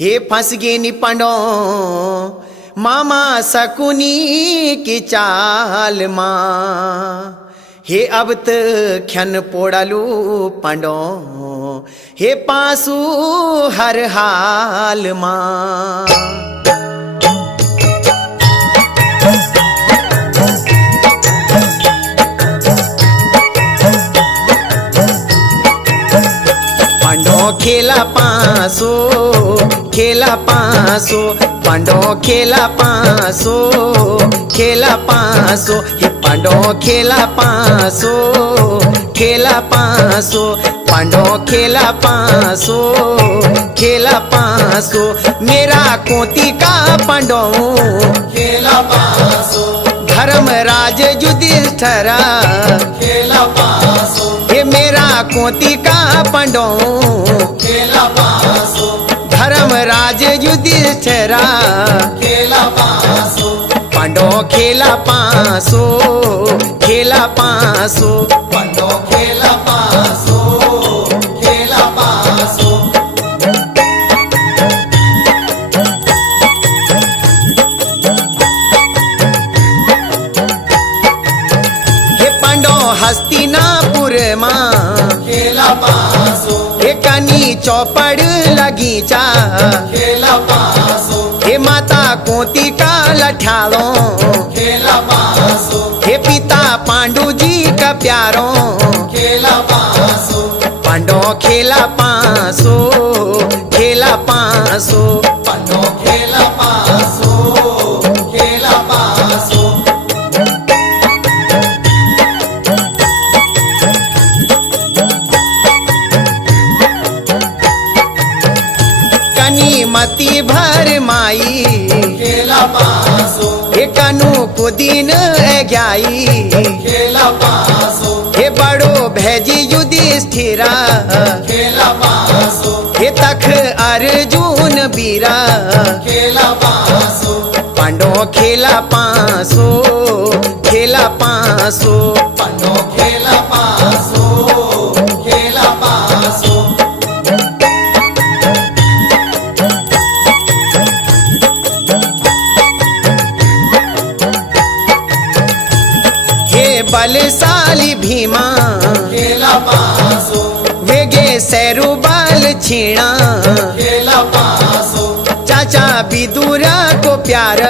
हे फंस गे नि पांडो मामा सकुनी की चाल माँ। हे अब ख्यन पोड़ालू पांडो हे पासू हर हाल माँ। खेला पासो खेला पासो पांडो खेला पासो खेला पासो हे पांडो खेला पासो खेला पासो पांडो खेला पासो खेला पासो मेरा कोती का पांडो खेला पासो धर्मराज युधिष्ठिर खेला पासो हे मेरा कोती का पांडो खेला पासो धर्मराज युधिष्ठिर खेला पासो पांडो खेला पासो खेला पासो पांडो खेला पासो खेला पासो हे पांडो हस्तिनापुर माँ खेला पासो हे कनी चौपड़ लगीचा खेला पासो हे माता कोती का लठालो खेला पासो हे पिता पांडु जी का प्यारो खेला पासो पांडो खेला पासो खेला पासो पांडो खेला पासो खेला पासो कनी मती भर माई खेला पासो हे कनु को दिन ग्याई खेला पासो हे बड़ो भैजी युधिष्ठिर खेला पासो हे तख अर्जुन बीरा खेला पासो पांडो खेला पासो खेला पासो पांडो खेला पासो खेला पासो हे बलशाली भीमा खेला पासो वेगे सैरु बाल छीणा खेला पासो चाचा विदुरा को प्यार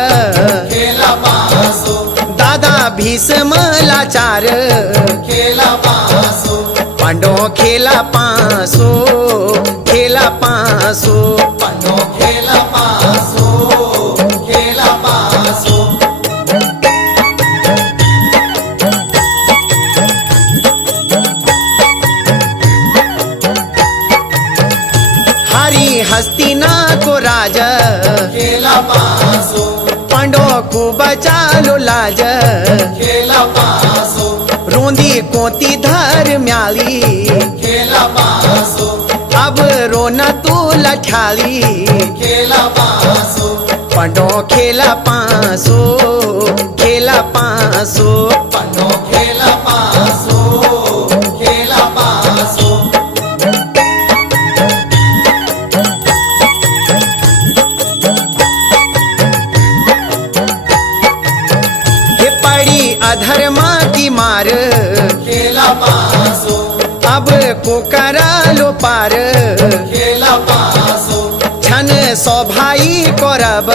खेला पासो दादा भीष्म लाचार खेला पासो पांडो खेला पासो खेला पासो पांडो खेला पासो खेला पासो हरि हस्तिना को राजा खेला पासो पांडो को बचा लो लाज खेला पासो रोंदी कोती धर म्याली खेला पासो अब रोना तू लठाली खेला पासो पांडो खेला पासो खेला पासो पांडो खेला पासो खेला पासो हे पड़ी अधर्मा की मार खेला पासो अब को करा लो पार खेला पासो छन सौ भाई कौरव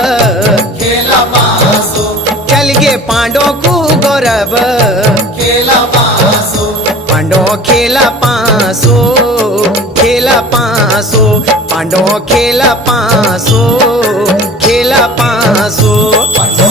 खेला पासो चल गे पांडो को गौरव खेला पासो पांडो खेला पासो खेला पासो पांडो खेला पासो खेला पासो पांडो